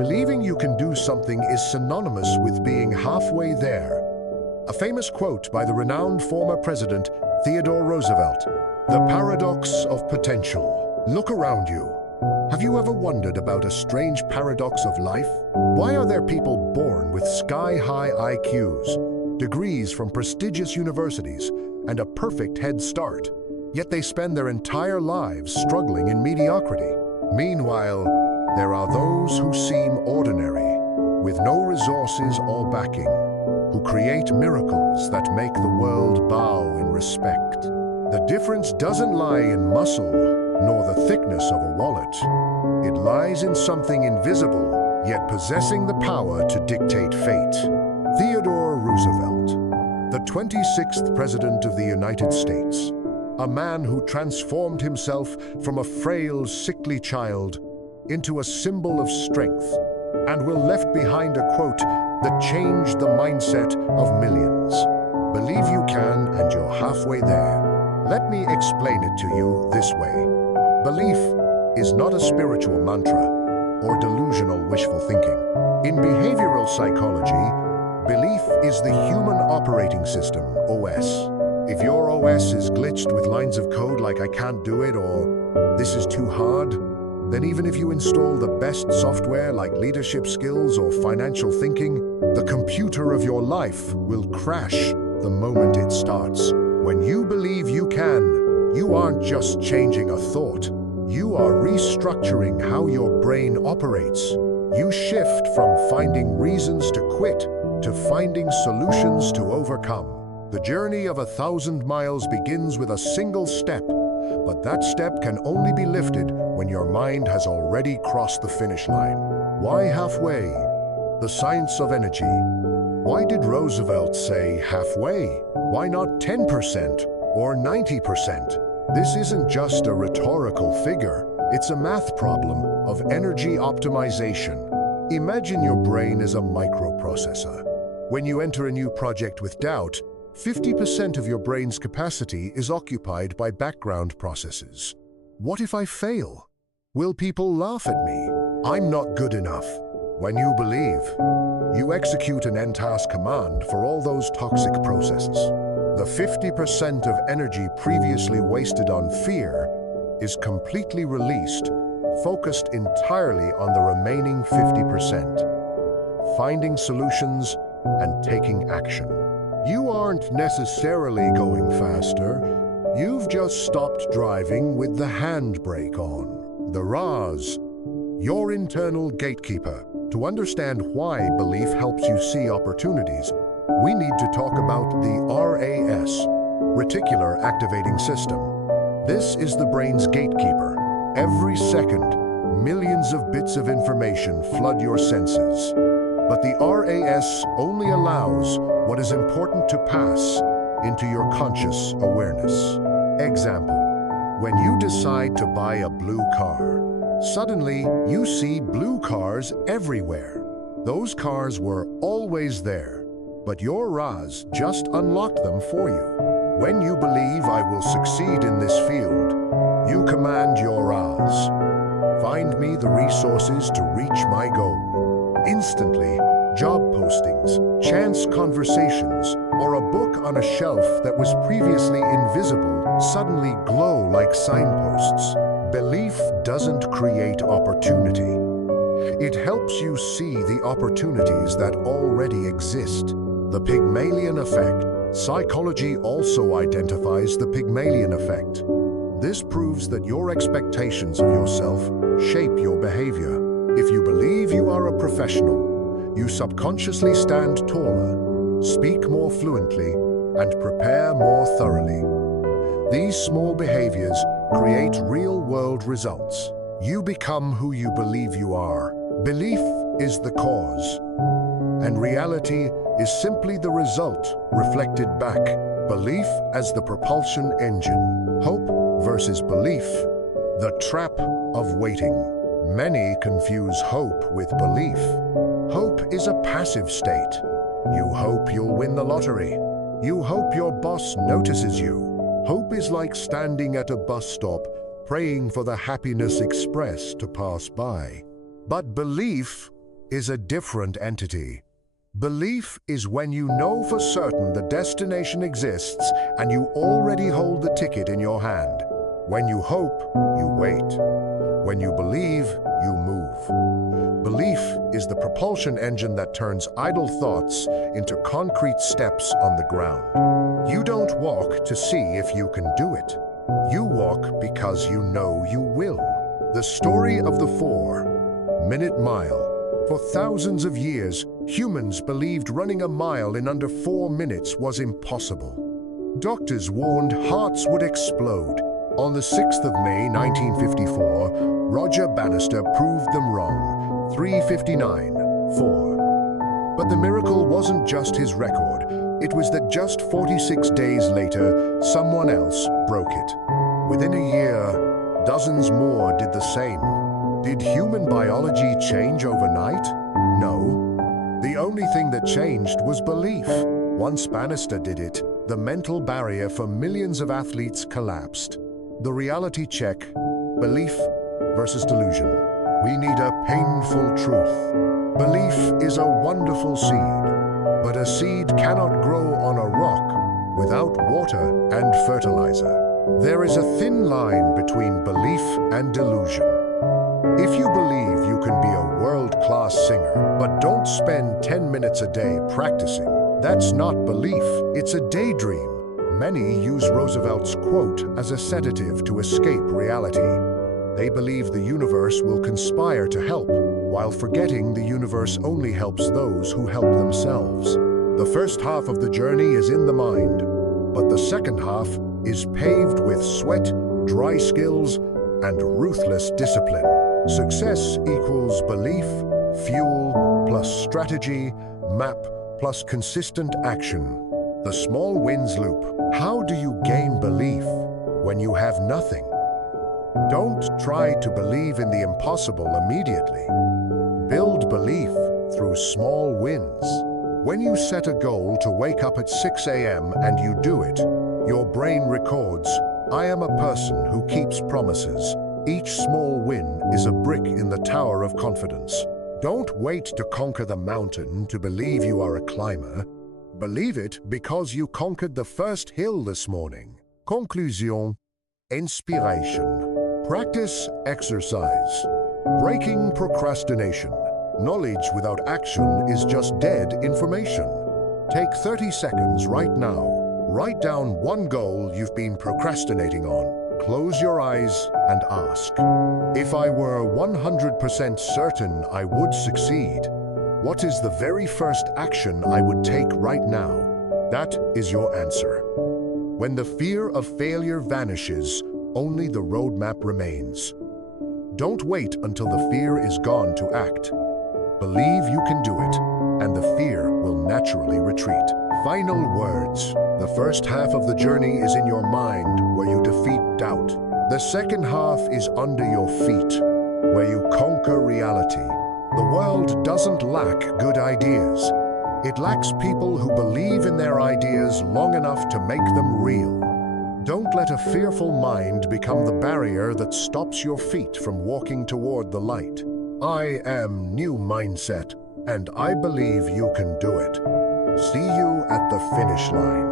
Believing you can do something is synonymous with being halfway there. A famous quote by the renowned former president, Theodore Roosevelt, "The paradox of potential." Look around you. Have you ever wondered about a strange paradox of life? Why are there people born with sky-high IQs, degrees from prestigious universities, and a perfect head start, yet they spend their entire lives struggling in mediocrity? Meanwhile, there are those who seem ordinary, with no resources or backing, who create miracles that make the world bow in respect. The difference doesn't lie in muscle, nor the thickness of a wallet. It lies in something invisible, yet possessing the power to dictate fate. Theodore Roosevelt, the 26th President of the United States, a man who transformed himself from a frail, sickly child into a symbol of strength, and will left behind a quote that changed the mindset of millions. Believe you can, and you're halfway there. Let me explain it to you this way. Belief is not a spiritual mantra or delusional wishful thinking. In behavioral psychology, belief is the human operating system, OS. If your OS is glitched with lines of code like "I can't do it" or "this is too hard," then even if you install the best software like leadership skills or financial thinking, the computer of your life will crash the moment it starts. When you believe you can, you aren't just changing a thought. You are restructuring how your brain operates. You shift from finding reasons to quit to finding solutions to overcome. The journey of 1,000 miles begins with a single step, but that step can only be lifted when your mind has already crossed the finish line. Why halfway? The science of energy. Why did Roosevelt say halfway? Why not 10% or 90%? This isn't just a rhetorical figure. It's a math problem of energy optimization. Imagine your brain as a microprocessor. When you enter a new project with doubt, 50% of your brain's capacity is occupied by background processes. What if I fail? Will people laugh at me? I'm not good enough. When you believe, you execute an end-task command for all those toxic processes. The 50% of energy previously wasted on fear is completely released, focused entirely on the remaining 50%, finding solutions and taking action. You aren't necessarily going faster. You've just stopped driving with the handbrake on. The RAS, your internal gatekeeper. To understand why belief helps you see opportunities, we need to talk about the RAS, Reticular Activating System. This is the brain's gatekeeper. Every second, millions of bits of information flood your senses. But the RAS only allows what is important to pass into your conscious awareness. Example, when you decide to buy a blue car, suddenly you see blue cars everywhere. Those cars were always there, but your RAS just unlocked them for you. When you believe "I will succeed in this field," you command your RAS, "Find me the resources to reach my goal." Instantly, job postings, chance conversations, or a book on a shelf that was previously invisible suddenly glow like signposts. Belief doesn't create opportunity. It helps you see the opportunities that already exist. The Pygmalion effect. Psychology also identifies the Pygmalion effect. This proves that your expectations of yourself shape your behavior. If you believe you are a professional, you subconsciously stand taller, speak more fluently, and prepare more thoroughly. These small behaviors create real-world results. You become who you believe you are. Belief is the cause, and reality is simply the result reflected back. Belief as the propulsion engine. Hope versus belief. The trap of waiting. Many confuse hope with belief. Hope is a passive state. You hope you'll win the lottery. You hope your boss notices you. Hope is like standing at a bus stop, praying for the happiness express to pass by. But belief is a different entity. Belief is when you know for certain the destination exists and you already hold the ticket in your hand. When you hope, you wait. When you believe, you move. Belief is the propulsion engine that turns idle thoughts into concrete steps on the ground. You don't walk to see if you can do it. You walk because you know you will. The story of the 4-minute mile. For thousands of years, humans believed running a mile in under 4 minutes was impossible. Doctors warned hearts would explode. On the 6th of May 1954, Roger Bannister proved them wrong, 3:59:4. But the miracle wasn't just his record. It was that just 46 days later, someone else broke it. Within a year, dozens more did the same. Did human biology change overnight? No. The only thing that changed was belief. Once Bannister did it, the mental barrier for millions of athletes collapsed. The reality check: belief versus delusion. We need a painful truth. Belief is a wonderful seed, but a seed cannot grow on a rock without water and fertilizer. There is a thin line between belief and delusion. If you believe you can be a world-class singer, but don't spend 10 minutes a day practicing, that's not belief, it's a daydream. Many use Roosevelt's quote as a sedative to escape reality. They believe the universe will conspire to help, while forgetting the universe only helps those who help themselves. The first half of the journey is in the mind, but the second half is paved with sweat, dry skills, and ruthless discipline. Success equals belief, fuel plus strategy, map plus consistent action. The small wins loop. How do you gain belief when you have nothing? Don't try to believe in the impossible immediately. Build belief through small wins. When you set a goal to wake up at 6 a.m. and you do it, your brain records, "I am a person who keeps promises." Each small win is a brick in the tower of confidence. Don't wait to conquer the mountain to believe you are a climber. Believe it because you conquered the first hill this morning. Conclusion: inspiration. Practice exercise. Breaking procrastination. Knowledge without action is just dead information. Take 30 seconds right now. Write down one goal you've been procrastinating on. Close your eyes and ask, if I were 100% certain I would succeed, what is the very first action I would take right now? That is your answer. When the fear of failure vanishes, only the roadmap remains. Don't wait until the fear is gone to act. Believe you can do it, and the fear will naturally retreat. Final words. The first half of the journey is in your mind, where you defeat doubt. The second half is under your feet, where you conquer reality. The world doesn't lack good ideas. It lacks people who believe in their ideas long enough to make them real. Don't let a fearful mind become the barrier that stops your feet from walking toward the light. I am new mindset, and I believe you can do it. See you at the finish line.